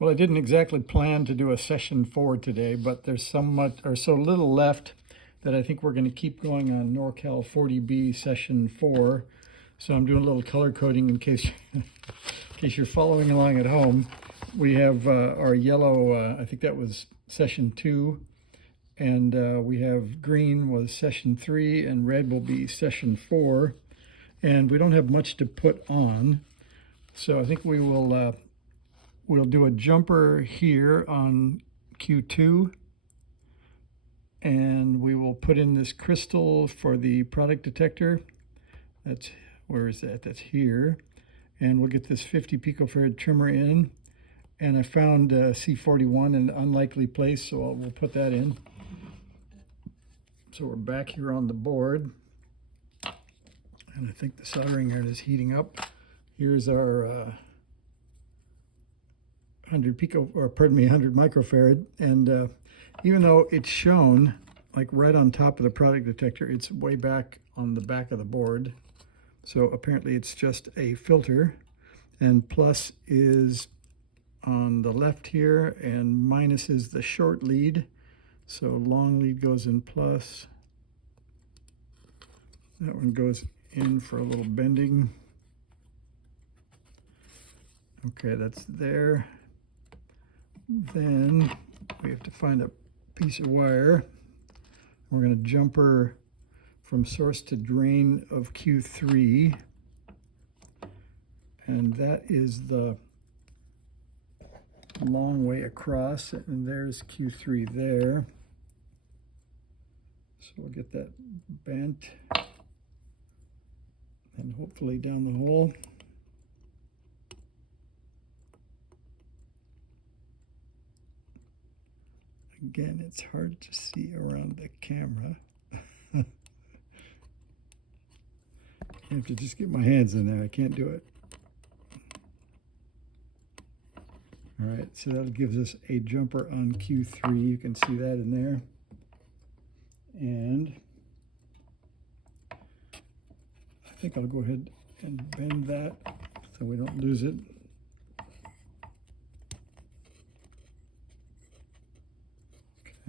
Well, I didn't exactly plan to do a session 4 today, but there's so much or so little left that I think we're going to keep going on NorCal 40B session 4. So I'm doing a little color coding in case in case you're following along at home. We have our yellow, I think that was session 2, and we have green was session 3, and red will be session 4. And we don't have much to put on, so I think we will we'll do a jumper here on Q2, and we will put in this crystal for the product detector. That's, where is that? That's here. And we'll get this 50 picofarad trimmer in. And I found C41 in an unlikely place, so we'll put that in. So we're back here on the board. And I think the soldering iron is heating up. Here's our 100 microfarad, and even though it's shown like right on top of the product detector, it's way back on the back of the board. So apparently it's just a filter, and plus is on the left here, and minus is the short lead. So long lead goes in plus. That one goes in for a little bending. Okay, that's there. Then we have to find a piece of wire. We're going to jumper from source to drain of Q3, and that is the long way across, and there's Q3 there. So we'll get that bent and hopefully down the hole. Again, it's hard to see around the camera. I have to just get my hands in there. I can't do it. All right, so that gives us a jumper on Q3. You can see that in there. And I think I'll go ahead and bend that so we don't lose it.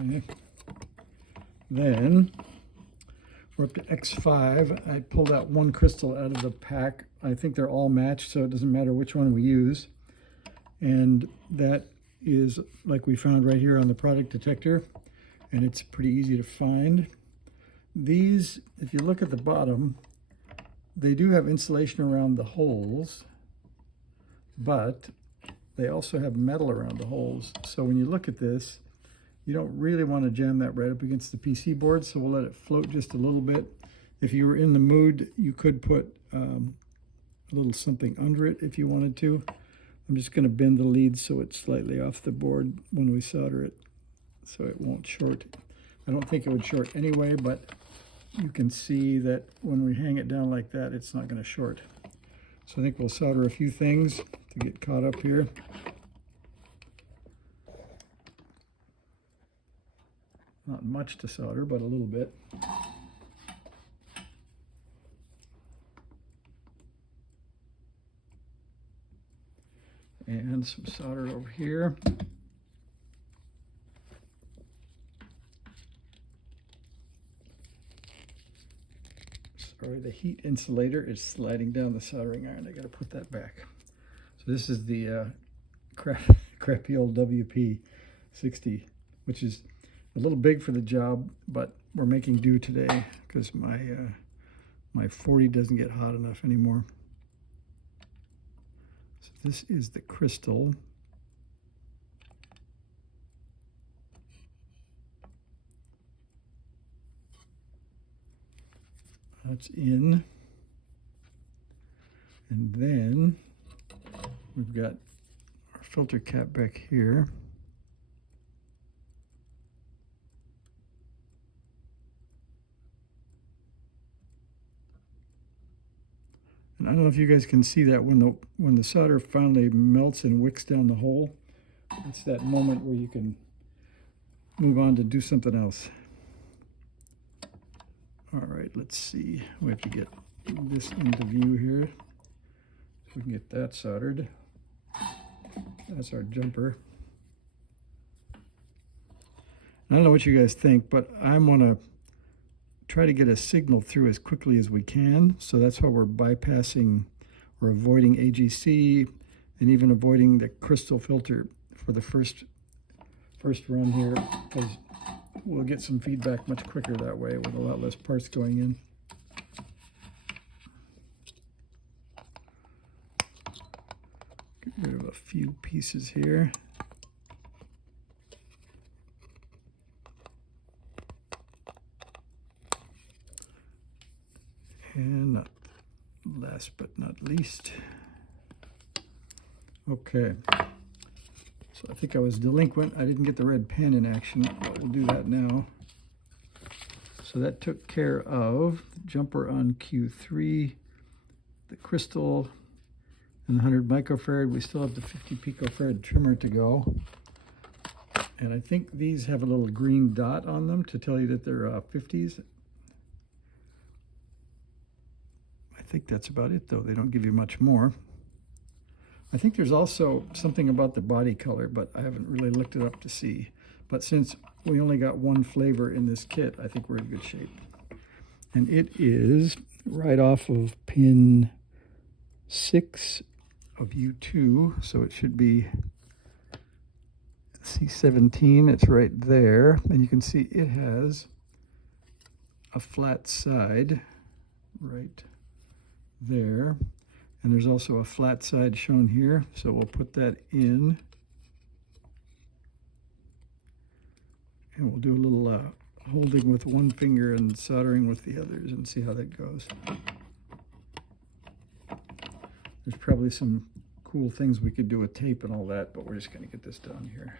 Okay. Then we're up to X5. I pulled out one crystal out of the pack. I think they're all matched, so it doesn't matter which one we use. And that is like we found right here on the product detector, and it's pretty easy to find. These, if you look at the bottom, they do have insulation around the holes, but they also have metal around the holes. So when you look at this, you don't really want to jam that right up against the PC board, so we'll let it float just a little bit. If you were in the mood, you could put a little something under it if you wanted to. I'm just going to bend the lead so it's slightly off the board when we solder it, so it won't short. I don't think it would short anyway, but you can see that when we hang it down like that, it's not going to short. So I think we'll solder a few things to get caught up here. Not much to solder, but a little bit. And some solder over here. Sorry, the heat insulator is sliding down the soldering iron. I got to put that back. So this is the crappy old WP60, which is a little big for the job, but we're making do today because my 40 doesn't get hot enough anymore. So this is the crystal. That's in. And then we've got our filter cap back here. And I don't know if you guys can see that when the solder finally melts and wicks down the hole. It's that moment where you can move on to do something else. All right, let's see. We have to get this into view here so we can get that soldered. That's our jumper. I don't know what you guys think, but I want to try to get a signal through as quickly as we can. So that's why we're bypassing, we're avoiding AGC and even avoiding the crystal filter for the first run here, because we'll get some feedback much quicker that way with a lot less parts going in. Get rid of a few pieces here. And last but not least, okay. So I think I was delinquent. I didn't get the red pen in action, but we'll do that now. So that took care of the jumper on Q3, the crystal, and the 100 microfarad. We still have the 50 picofarad trimmer to go. And I think these have a little green dot on them to tell you that they're 50s. I think that's about it, though. They don't give you much more. I think there's also something about the body color, but I haven't really looked it up to see. But since we only got one flavor in this kit, I think we're in good shape. And it is right off of pin 6 of U2, so it should be C17. It's right there, and you can see it has a flat side right there. And there's also a flat side shown here, so we'll put that in. And we'll do a little holding with one finger and soldering with the others and see how that goes. There's probably some cool things we could do with tape and all that, but we're just going to get this done here.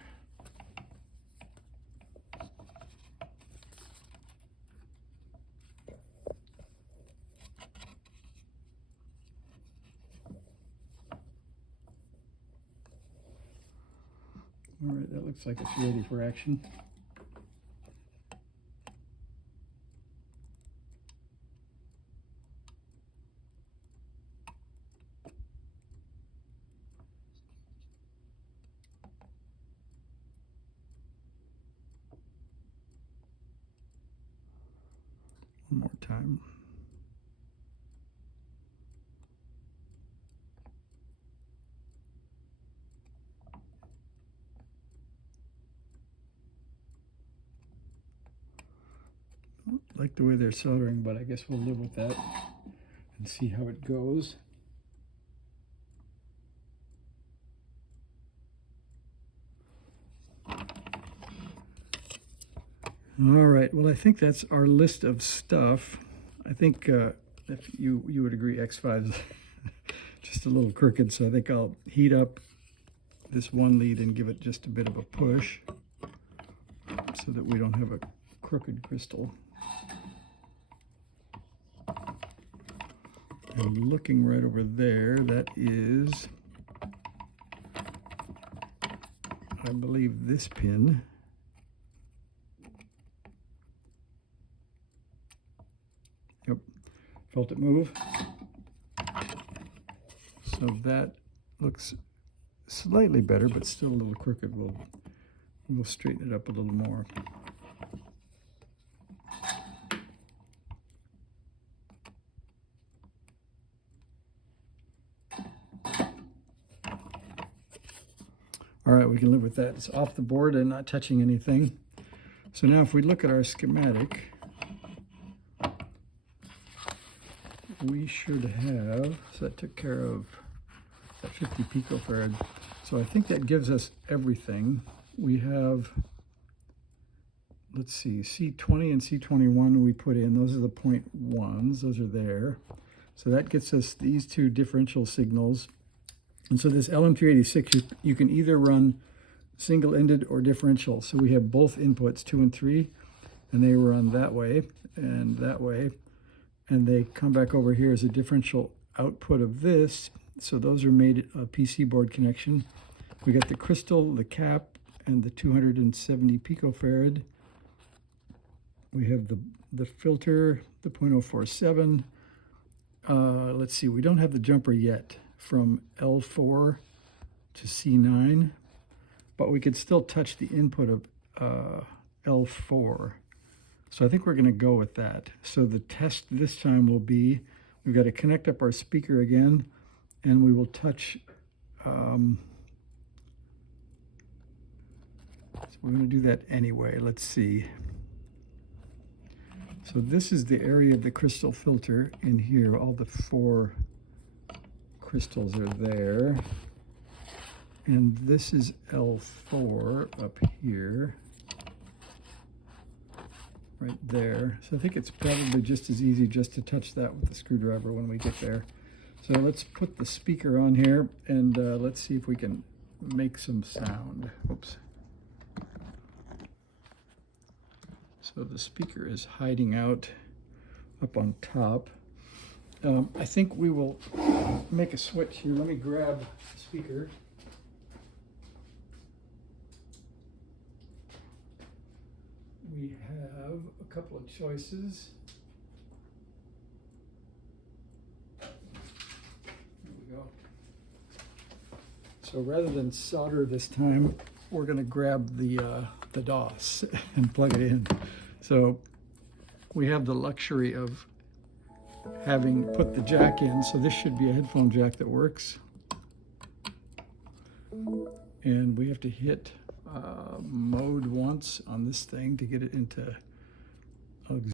All right, that looks like it's ready for action. One more time. Like the way they're soldering, but I guess we'll live with that and see how it goes. All right, well, I think that's our list of stuff. I think if you would agree, X5 is just a little crooked, so I think I'll heat up this one lead and give it just a bit of a push so that we don't have a crooked crystal. And looking right over there, that is, I believe, this pin. Yep, felt it move. So that looks slightly better, but still a little crooked. We'll straighten it up a little more. All right, we can live with that. It's off the board and not touching anything. So now if we look at our schematic, we should have, so that took care of that 50 picofarad. So I think that gives us everything. We have, let's see, C20 and C21 we put in. Those are the 0.1s. Those are there. So that gets us these two differential signals. And so this LM386, you can either run single-ended or differential. So we have both inputs, 2 and 3, and they run that way and that way. And they come back over here as a differential output of this. So those are made a PC board connection. We got the crystal, the cap, and the 270 picofarad. We have the filter, the 0.047. Let's see, we don't have the jumper yet from L4 to C9, but we could still touch the input of L4. So I think we're going to go with that. So the test this time will be, we've got to connect up our speaker again, and we will touch, so we're going to do that anyway. Let's see. So this is the area of the crystal filter in here. All the 4 crystals are there. And this is L4 up here, right there. So I think it's probably just as easy just to touch that with the screwdriver when we get there. So let's put the speaker on here, and let's see if we can make some sound. Oops. So the speaker is hiding out up on top. I think we will make a switch here. Let me grab the speaker. We have a couple of choices. There we go. So rather than solder this time, we're going to grab the DOS and plug it in. So we have the luxury of having put the jack in, so this should be a headphone jack that works. And we have to hit mode once on this thing to get it into